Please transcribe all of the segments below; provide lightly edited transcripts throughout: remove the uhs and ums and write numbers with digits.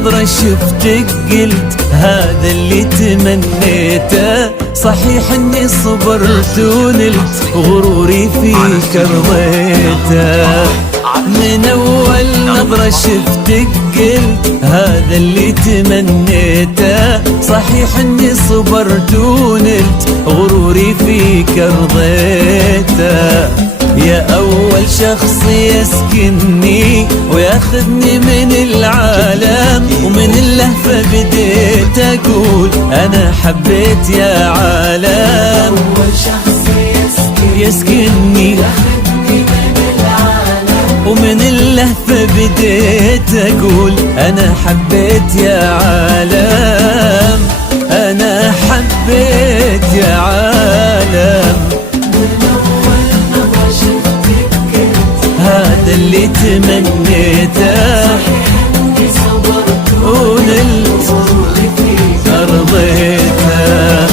نظرة شفتك قلت هذا اللي تمنيته. صحيح اني صبرت ونلت غروري فيك رضيته. من اول نظرة شفتك قلت هذا اللي تمنيته. صحيح اني صبرت ونلت غروري فيك رضيته. يا أول شخص يسكنني وياخذني من العالم، ومن اللهفة بديت أقول أنا حبيت يا عالم. أول شخص يسكنني ومن اللهفة بديت أقول أنا حبيت يا عالم. أنا حبيت يا عالم. هذا اللي تمنيته ونلت رضيته.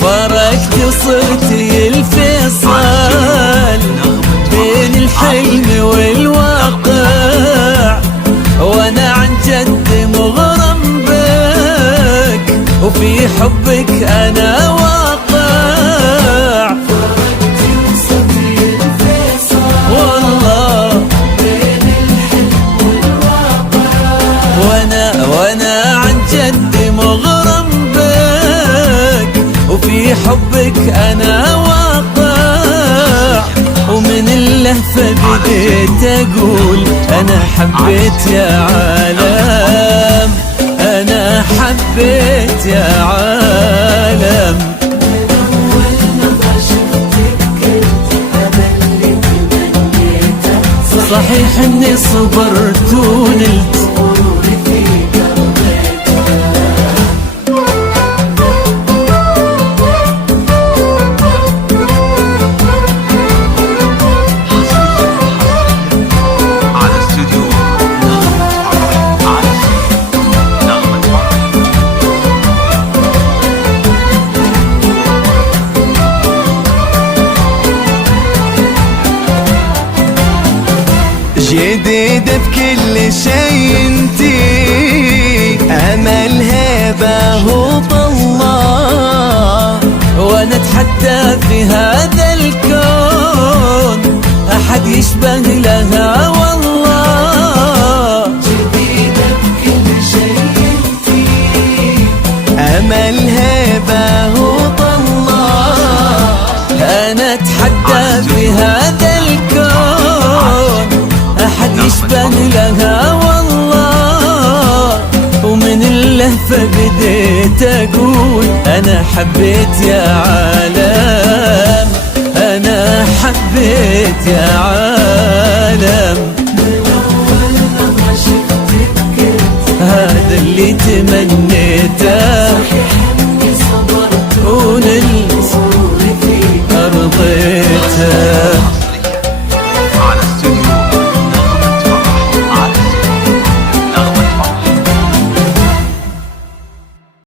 فرقت صرتي الفيصل بين الحلم والواقع، وانا عن جد مغرم بك وفي حبك انا واقع. والله بين الحلم والواقع، وانا عن جد مغرم وفي حبك أنا واقع. ومن اللهفة بديت أقول أنا حبيت يا عالم. أنا حبيت يا عالم. من أول نظرة شفتك قلت هذا اللي تمنيته. صحيح إني صبرت ونلت غروري فيك جديدة بكل شيء انتي، امل هبة هو الله. وانا اتحدى في هذا الكون احد يشبه لها والله. جديدة بكل شيء انتي، امل هبة هو الله. انا اتحدى في هذا الكون احد يشبه لها والله. ومن اللهفة بديت اقول انا حبيت يا عالم. انا حبيت يا عالم. من أول نظرة شفتك قلت هذا اللي تمنيته.